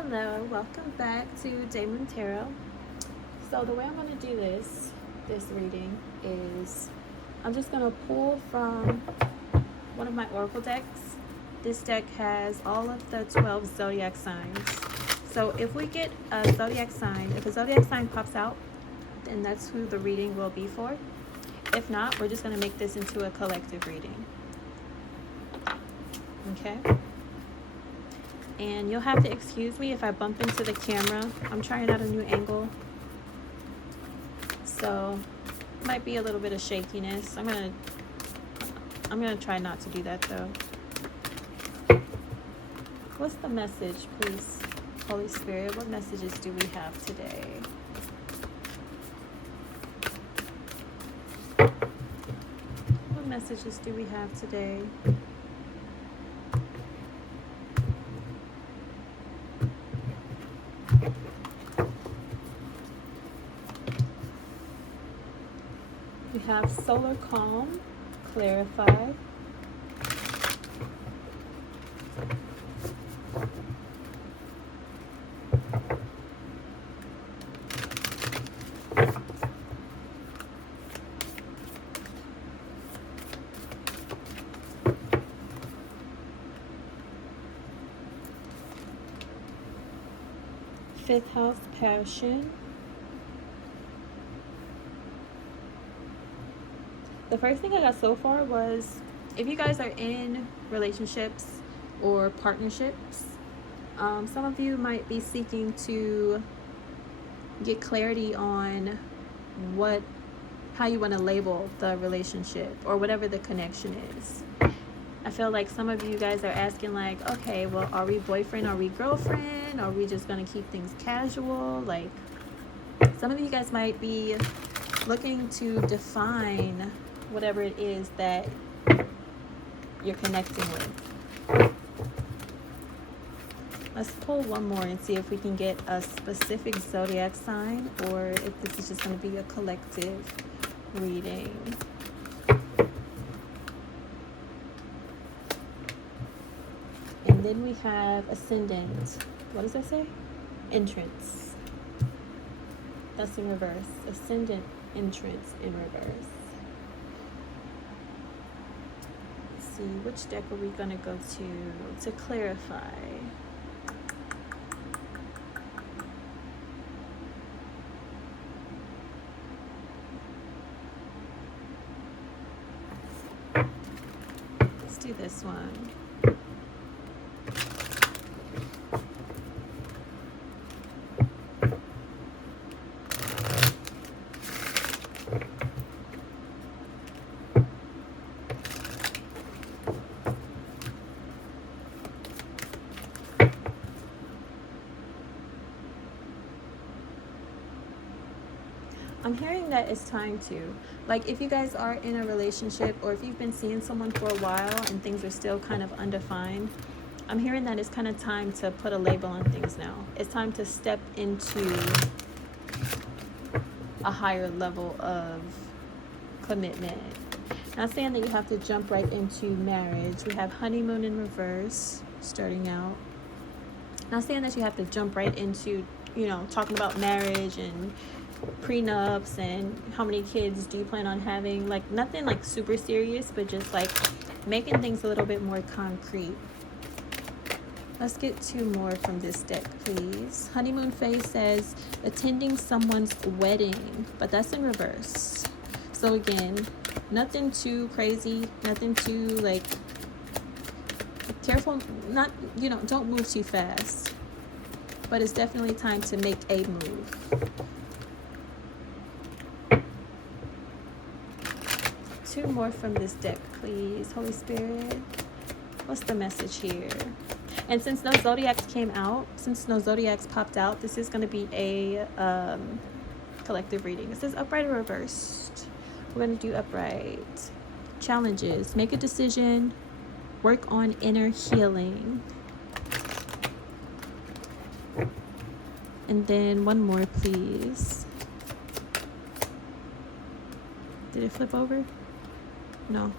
Hello, welcome back to Day Moon Tarot. So the way I'm going to do this reading is I'm just going to pull from one of my oracle decks. This deck has all of the 12 zodiac signs. So if we get a zodiac sign, if a zodiac sign pops out, then that's who the reading will be for. If not, we're just going to make this into a collective reading. Okay? And you'll have to excuse me if I bump into the camera. I'm trying out a new angle, so might be a little bit of shakiness. I'm gonna try not to do that though. What's the message, please? Holy Spirit, what messages do we have today? What messages do we have today? We have solar calm, clarify. Fifth house, passion. The first thing I got so far was if you guys are in relationships or partnerships, some of you might be seeking to get clarity on how you want to label the relationship or whatever the connection is. I feel like some of you guys are asking like, okay, well, are we boyfriend? Are we girlfriend? Are we just going to keep things casual? Like, some of you guys might be looking to define whatever it is that you're connecting with. Let's pull one more and see if we can get a specific zodiac sign or if this is just going to be a collective reading. And then we have ascendant. What does that say? Entrance. That's in reverse. Ascendant, entrance in reverse. See, which deck are we going to go to clarify? Let's do this one. I'm hearing that it's time to, like, if you guys are in a relationship or if you've been seeing someone for a while and things are still kind of undefined, I'm hearing that it's kind of time to put a label on things now. It's time to step into a higher level of commitment. Not saying that you have to jump right into marriage. We have honeymoon in reverse starting out. Not saying that you have to jump right into, talking about marriage and prenups and how many kids do you plan on having, like nothing like super serious, but just like making things a little bit more concrete. Let's get two more from this deck, please. Honeymoon phase says attending someone's wedding, but that's in reverse. So again, nothing too crazy, nothing too like careful, not, don't move too fast, but it's definitely time to make a move. Two more from this deck, please. Holy Spirit, what's the message here? And since no zodiacs came out, since no zodiacs popped out, this is going to be a collective reading. It says upright or reversed. We're going to do upright. Challenges. Make a decision. Work on inner healing. And then one more, please. Did it flip over? No.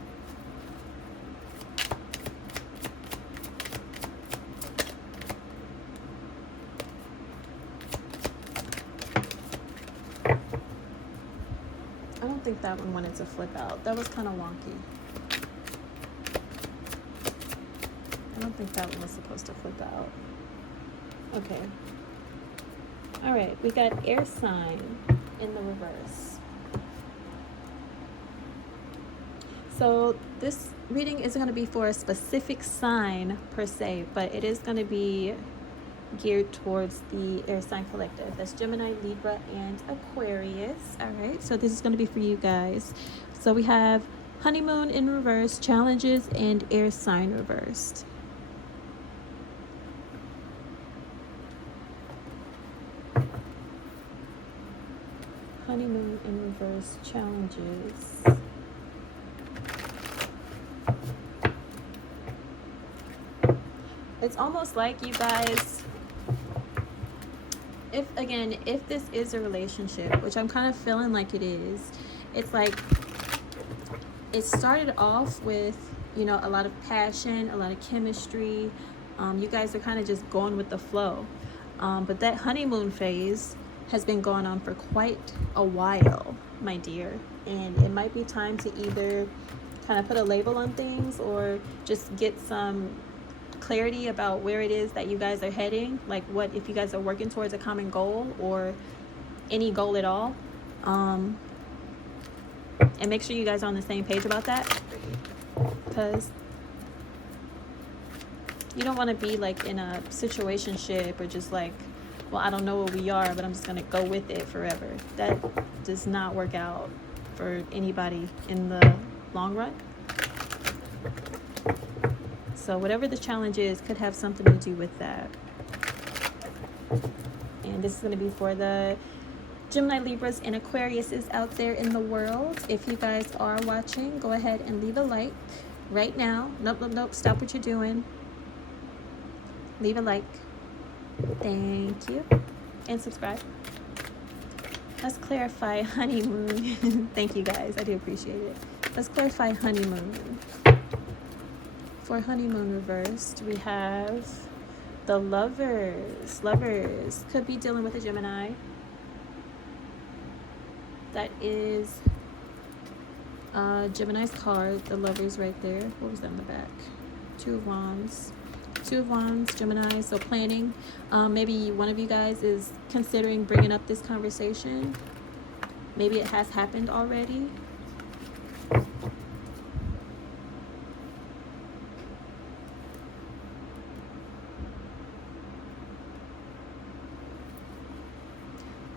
think that one wanted to flip out. That was kind of wonky. I don't think that one was supposed to flip out. Okay. All right, we got air sign in the reverse. So this reading isn't going to be for a specific sign per se, but it is going to be geared towards the air sign collective. That's Gemini, Libra, and Aquarius. All right, so this is going to be for you guys. So we have honeymoon in reverse, challenges, and air sign reversed. Honeymoon in reverse, challenges. It's almost like you guys, if this is a relationship, which I'm kind of feeling like it is, it's like it started off with, you know, a lot of passion, a lot of chemistry. You guys are kind of just going with the flow. But that honeymoon phase has been going on for quite a while, my dear. And it might be time to either kind of put a label on things or just get some clarity about where it is that you guys are heading, like what if you guys are working towards a common goal or any goal at all, and make sure you guys are on the same page about that, because you don't want to be like in a situationship or just like, well, I don't know what we are, but I'm just gonna go with it forever. That does not work out for anybody in the long run. So whatever the challenge is could have something to do with that. And this is going to be for the Gemini, Libras, and Aquariuses out there in the world. If you guys are watching, go ahead and leave a like right now. Nope. Stop what you're doing. Leave a like. Thank you. And subscribe. Let's clarify honeymoon. Thank you guys. I do appreciate it. Let's clarify honeymoon. For honeymoon reversed, we have the Lovers. Lovers could be dealing with a Gemini. That is Gemini's card. The Lovers right there. What was that in the back? Two of Wands. Two of Wands, Gemini. So planning. Maybe one of you guys is considering bringing up this conversation. Maybe it has happened already.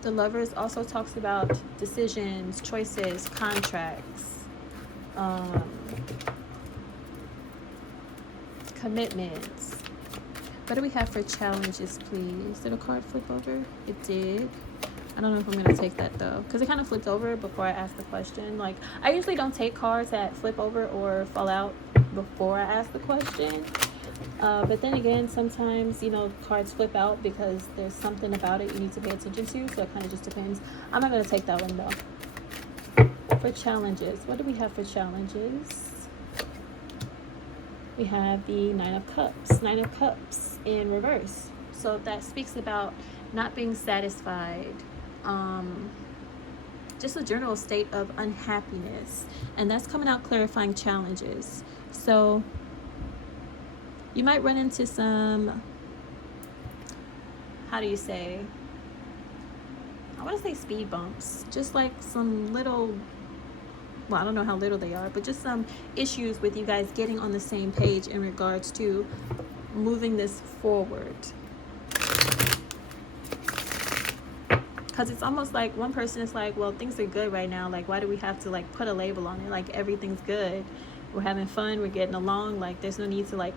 The Lovers also talks about decisions, choices, contracts, commitments. What do we have for challenges, please? Did a card flip over? It did. I don't know if I'm going to take that, though, because it kind of flipped over before I asked the question. Like, I usually don't take cards that flip over or fall out before I ask the question. But then again, sometimes, you know, cards flip out because there's something about it you need to pay attention to. So it kind of just depends. I'm not going to take that one, though. For challenges, what do we have for challenges? We have the Nine of Cups. Nine of Cups in reverse. So that speaks about not being satisfied. Just a general state of unhappiness. And that's coming out clarifying challenges. So you might run into some, how do you say, I want to say speed bumps, just like some little, well, I don't know how little they are, but just some issues with you guys getting on the same page in regards to moving this forward. Because it's almost like one person is like, well, things are good right now. Like, why do we have to like put a label on it? Like, everything's good. We're having fun. We're getting along. Like, there's no need to like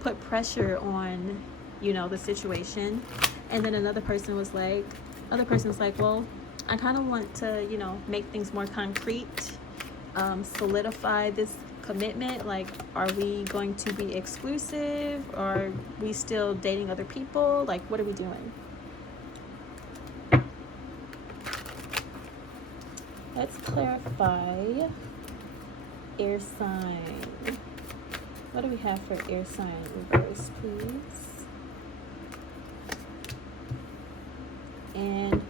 put pressure on, you know, the situation. And then another person was like, well, I kind of want to, you know, make things more concrete, solidify this commitment. Like, are we going to be exclusive, or are we still dating other people? Like, what are we doing? Let's clarify air sign. What do we have for air sign reverse, please? And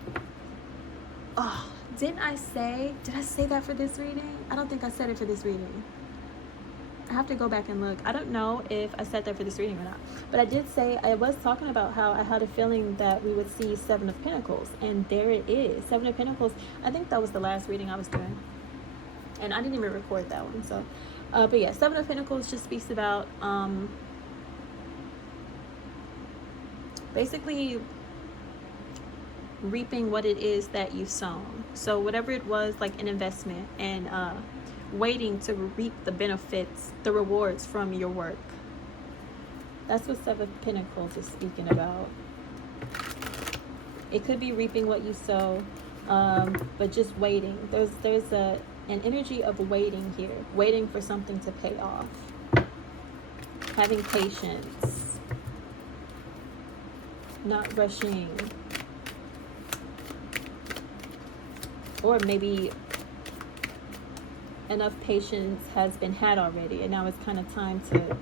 did I say that for this reading? I don't think I said it for this reading. I have to go back and look. I don't know if I said that for this reading or not. But I did say, I was talking about how I had a feeling that we would see Seven of Pentacles. And there it is. Seven of Pentacles. I think that was the last reading I was doing. And I didn't even record that one. So, but yeah, Seven of Pentacles just speaks about basically reaping what it is that you've sown. So whatever it was, like an investment, and waiting to reap the benefits, the rewards from your work. That's what Seven of Pentacles is speaking about. It could be reaping what you sow, but just waiting. There's an energy of waiting here, waiting for something to pay off, having patience, not rushing, or maybe enough patience has been had already, and now it's kind of time to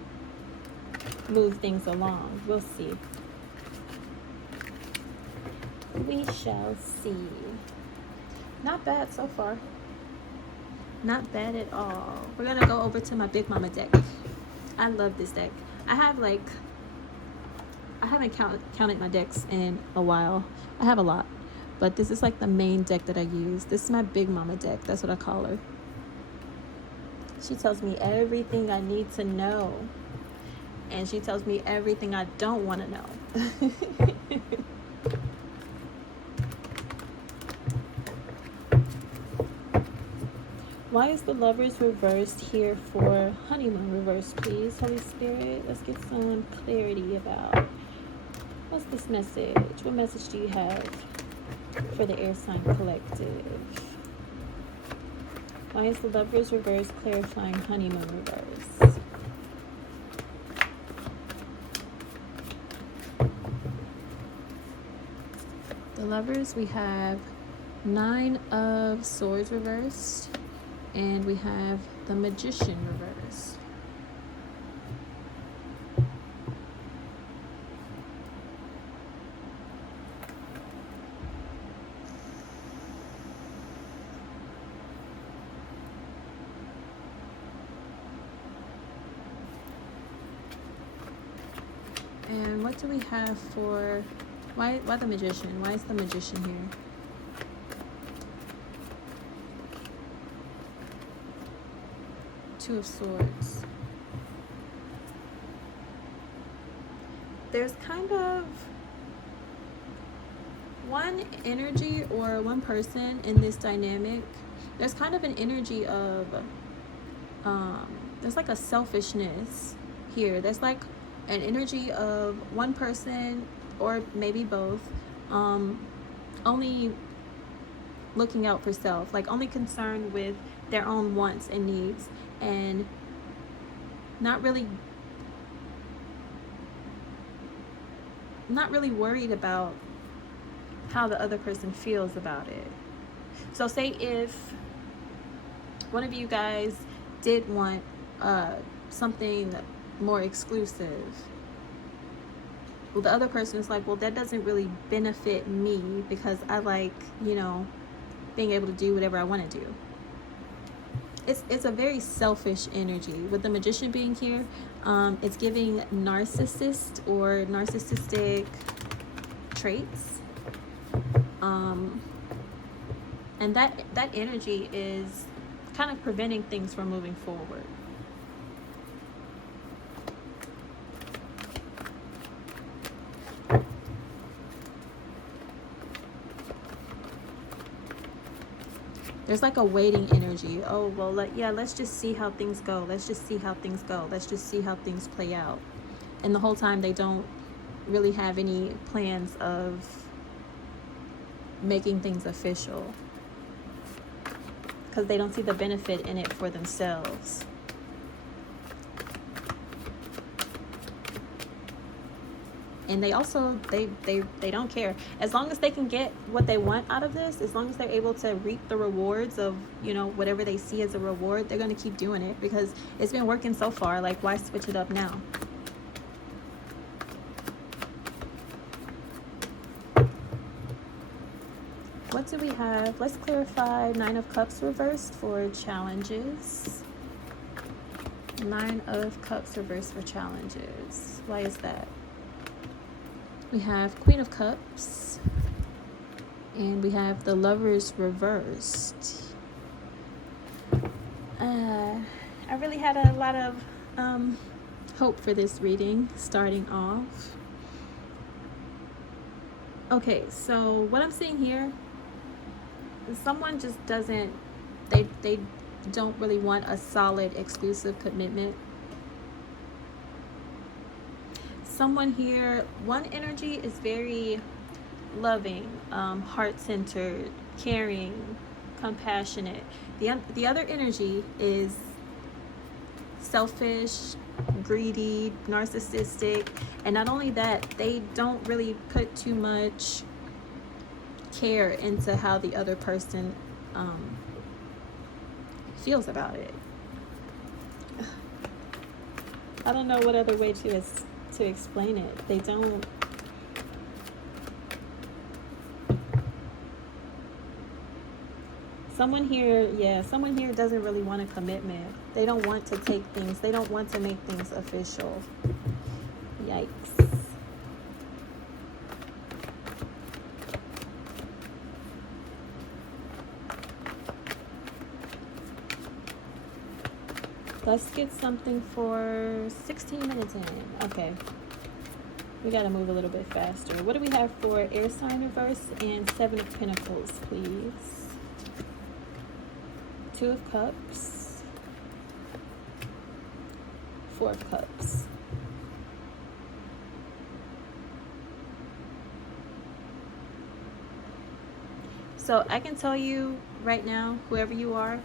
move things along. We'll see. We shall see. Not bad so far. Not bad at all. We're gonna go over to my Big Mama deck. I love this deck. I haven't counted my decks in a while. I have a lot, but this is like the main deck that I use. This is my Big Mama deck. That's what I call her. She tells me everything I need to know, and she tells me everything I don't want to know. Why is the Lovers reversed here for Honeymoon reverse, please? Holy Spirit, let's get some clarity about what's this message. What message do you have for the Air Sign Collective? Why is the Lovers reverse clarifying Honeymoon reverse? The Lovers, we have Nine of Swords reversed, and we have the Magician reversed. And what do we have for, why the Magician? Why is the Magician here? Two of Swords. There's kind of one energy or one person in this dynamic. There's kind of an energy of, there's like a selfishness here. There's like an energy of one person, or maybe both, only looking out for self, like only concerned with their own wants and needs, and not really worried about how the other person feels about it. So say if one of you guys did want something more exclusive, well, the other person is like, well, that doesn't really benefit me because I like, being able to do whatever I want to do. It's a very selfish energy. With the Magician being here, it's giving narcissist or narcissistic traits. And that energy is kind of preventing things from moving forward. There's like a waiting energy. Oh, well, let's just see how things go. Let's just see how things go. Let's just see how things play out. And the whole time they don't really have any plans of making things official, because they don't see the benefit in it for themselves. And they also, they don't care. As long as they can get what they want out of this, as long as they're able to reap the rewards of, whatever they see as a reward, they're going to keep doing it because it's been working so far. Like, why switch it up now? what do we have? Let's clarify Nine of Cups reversed for challenges. Nine of Cups reversed for challenges. Why is that? We have Queen of Cups. And we have the Lovers reversed. I really had a lot of hope for this reading starting off. Okay, so what I'm seeing here, someone just doesn't, they don't really want a solid exclusive commitment. Someone here, one energy is very loving, heart-centered, caring, compassionate. The other energy is selfish, greedy, narcissistic, and not only that, they don't really put too much care into how the other person feels about it. I don't know what other way to explain it. They don't. Someone here doesn't really want a commitment. They don't want to take things, they don't want to make things official. Yikes. Let's get something for 16 minutes in. Okay. We gotta move a little bit faster. What do we have for air sign reverse and Seven of Pentacles, please? Two of Cups, Four of Cups. So I can tell you right now, whoever you are,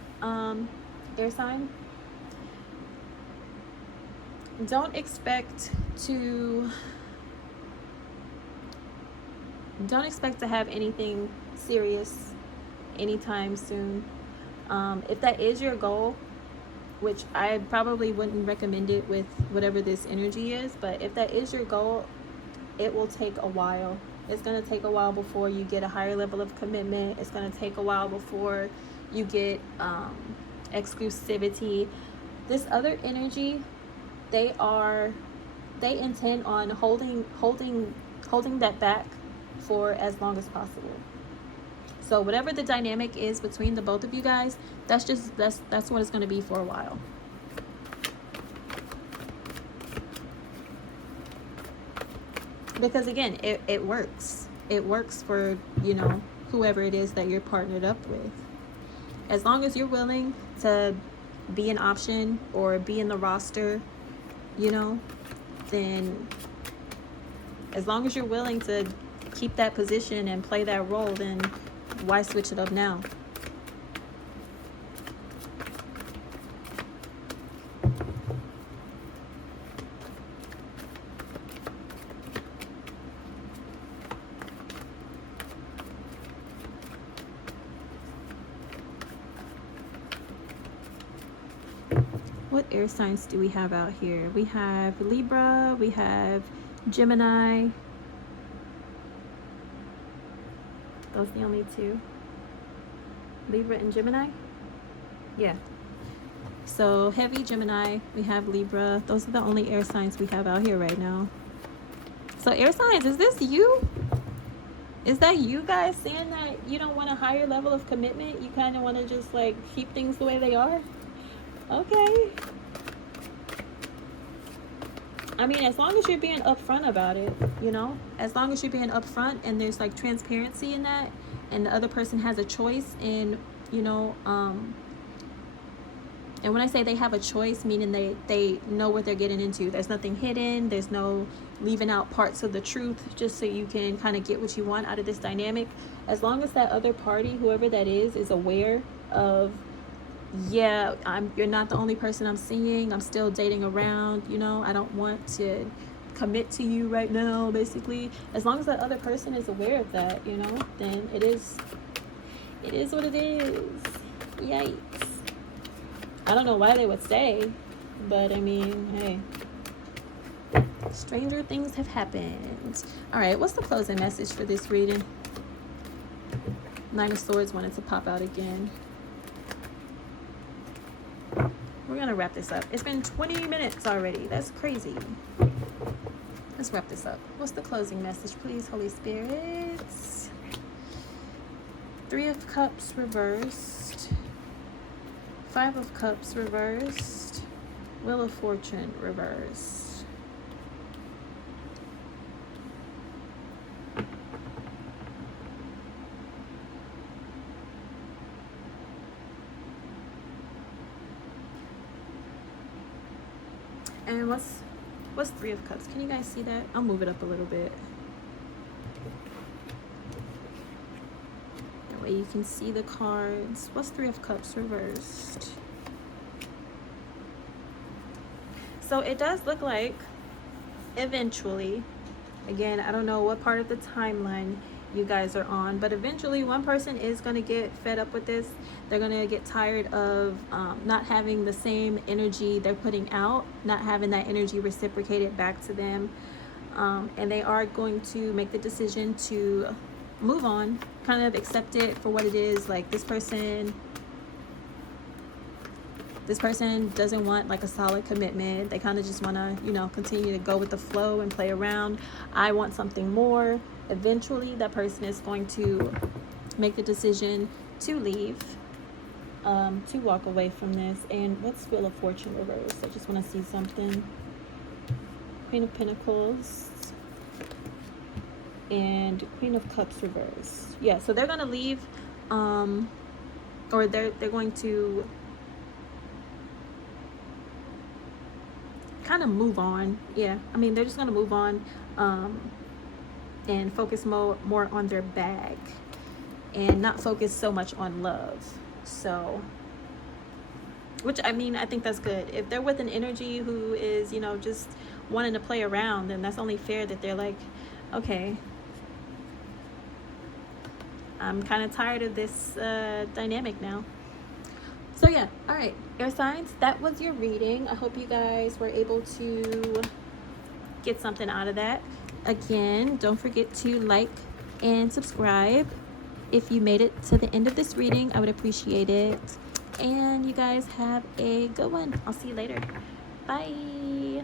air sign, don't expect to have anything serious anytime soon. If that is your goal, which I probably wouldn't recommend it with whatever this energy is, but if that is your goal, it will take a while. It's going to take a while before you get a higher level of commitment. It's going to take a while before you get exclusivity. This other energy, they intend on holding that back for as long as possible. So whatever the dynamic is between the both of you guys, that's what it's going to be for a while. Because again, it works. It works for, whoever it is that you're partnered up with. As long as you're willing to be an option or be in the roster, then as long as you're willing to keep that position and play that role, then why switch it up now? What air signs do we have out here? We have Libra, we have Gemini. Those are the only two. Libra and Gemini? Yeah. So heavy Gemini, we have Libra. Those are the only air signs we have out here right now. So air signs, is this you? Is that you guys saying that you don't want a higher level of commitment? You kind of want to just like keep things the way they are? Okay. I mean, as long as you're being upfront about it, as long as you're being upfront and there's like transparency in that, and the other person has a choice in, and when I say they have a choice, meaning they know what they're getting into. There's nothing hidden. There's no leaving out parts of the truth just so you can kind of get what you want out of this dynamic. As long as that other party, whoever that is aware of, yeah, you're not the only person I'm seeing. I'm still dating around, I don't want to commit to you right now, basically. As long as that other person is aware of that, then it is what it is. Yikes. I don't know why they would stay, but I mean, hey, stranger things have happened. All right, what's the closing message for this reading? Nine of Swords wanted to pop out again. We're gonna wrap this up. It's been 20 minutes already. That's crazy. Let's wrap this up. What's the closing message, please, Holy Spirits? Three of Cups reversed. Five of Cups reversed. Wheel of Fortune reversed. And what's Three of Cups? Can you guys see that? I'll move it up a little bit. That way you can see the cards. What's Three of Cups reversed? So it does look like eventually, again, I don't know what part of the timeline you guys are on, but eventually one person is going to get fed up with this. They're going to get tired of not having the same energy they're putting out, not having that energy reciprocated back to them, and they are going to make the decision to move on, kind of accept it for what it is. Like this person doesn't want like a solid commitment. They kind of just want to, you know, continue to go with the flow and play around. I want something more. Eventually that person is going to make the decision to leave, to walk away from this. And what's Wheel of Fortune reverse? I just want to see something. Queen of Pentacles and Queen of Cups reverse. Yeah, so they're going to leave, or they're going to kind of move on. Yeah, I mean, they're just going to move on, and focus more on their bag and not focus so much on love. So, which, I mean, I think that's good. If they're with an energy who is, you know, just wanting to play around, then that's only fair that they're like, okay, I'm kind of tired of this dynamic now. So yeah, all right, air signs, that was your reading. I hope you guys were able to get something out of that. Again, don't forget to like and subscribe. If you made it to the end of this reading, I would appreciate it. And you guys have a good one. I'll see you later. Bye.